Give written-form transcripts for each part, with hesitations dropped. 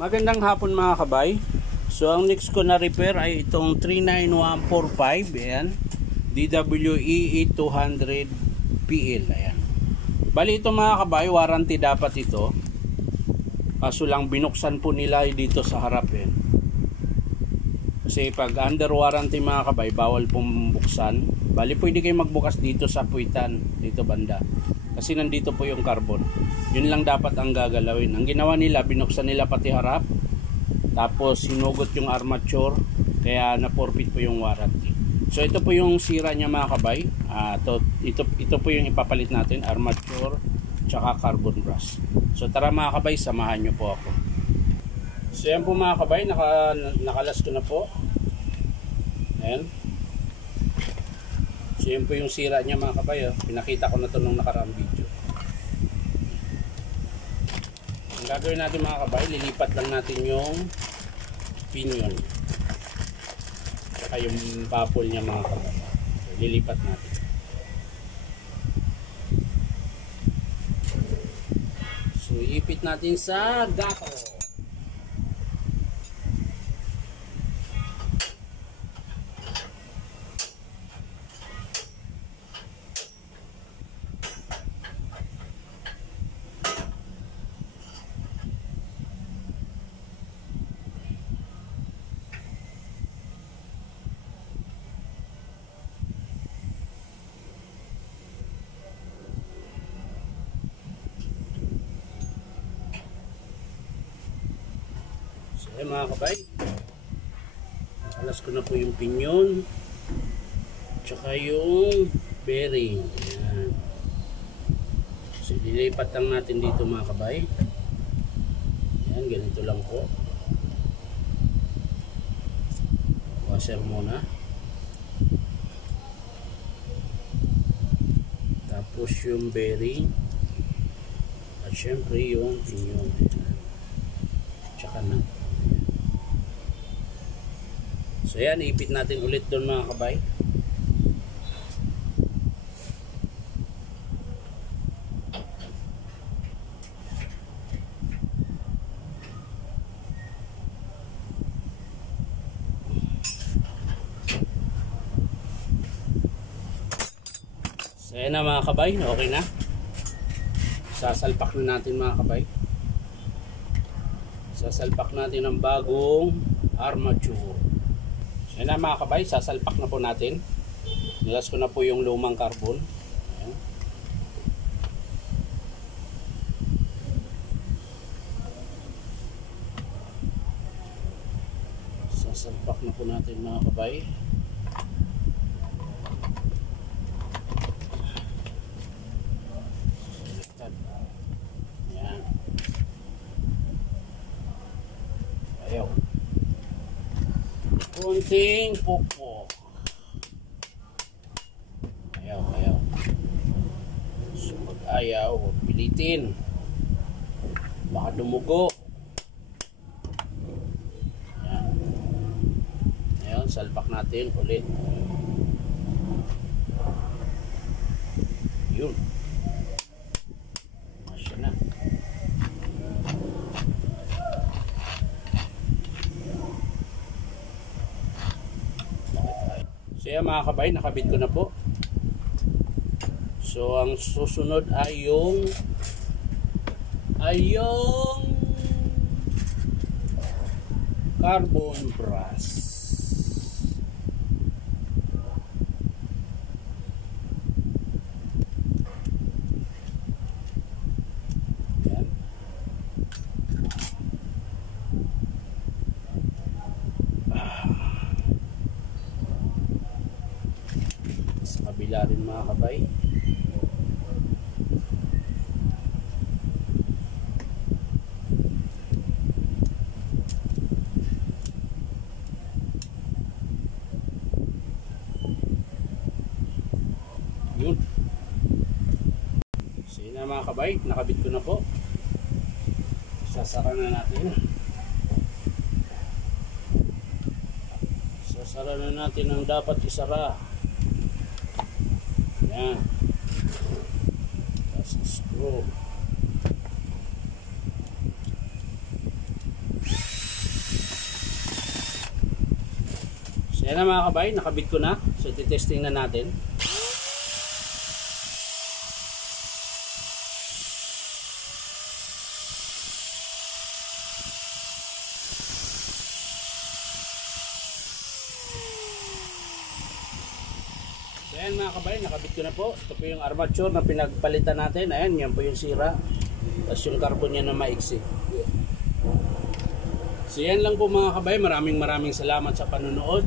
Magandang hapon mga kabay. So ang next ko na repair ay itong 39145. Ayan, DWE 200 PL. Ayan. Bali ito mga kabay, warranty dapat ito. Kaso lang binuksan po nila dito sa harap. Ayan. Kasi pag under warranty mga kabay, bawal pong buksan. Bali pwede kayo magbukas dito sa puwitan, dito banda. Kasi nandito po yung carbon. Yun lang dapat ang gagalawin. Ang ginawa nila, binuksan nila pati harap. Tapos sinugot yung armature. Kaya na-forfeit po yung warranty. So ito po yung sira niya mga kabay. Ito po yung ipapalit natin. Armature tsaka carbon brush. So tara mga kabay, samahan nyo po ako. So yan po mga kabay, nakalas ko na po. Ayan. So yun po yung sira niya mga kabay. Pinakita ko na ito nung nakaraang video. Ang gagawin natin mga kabay, lilipat lang natin yung pinion. Saka yung baffle niya mga kabay. So, lilipat natin. So iipit natin sa gato. So mga kabay, nakalas ko na po yung pinyon tsaka yung bearing. Ayan. So lilipat lang natin dito mga kabay. Ayan, ganito lang po. Washer muna, tapos yung bearing at syempre yung pinyon. Tsaka na. So yan, ipit natin ulit doon mga kabay. So yan na mga kabay, okay na. Sasalpak na natin mga kabay. Sasalpak natin ang bagong armature. Ayan na mga kabay, sasalpak na po natin. Nilas ko na po yung lumang carbon. Ayan. Sasalpak na po natin mga kabay. Ayan. Ayaw. Kunting pukpok. Ayaw. So pag ayaw, huwag pilitin. Baka dumugo. Ayan. Ayan, salpak natin ulit. Yun. Masya na. So yan mga kabay, nakabit ko na po. So ang susunod ay yung carbon brush. Yan. Sa kabila rin mga kabay. Yun. So yun na mga kabay, nakabit ko na po. Sasara na natin. Sasara na natin ang dapat isara. Yan. Tapos screw. Yan na mga kabay, nakabit ko na. So titesting na natin. So ayan mga kabay, nakabit ko na po. Ito po yung armature na pinagpalitan natin. Ayan, yan po yung sira. Tapos yung carbon niya na maiksi. So yan lang po mga kabay. Maraming salamat sa panonood.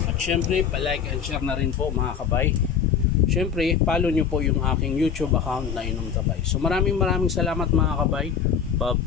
At syempre, pa-like and share na rin po mga kabay. Syempre, follow nyo po yung aking YouTube account na Inom Tabay. So maraming salamat mga kabay. Bye-bye.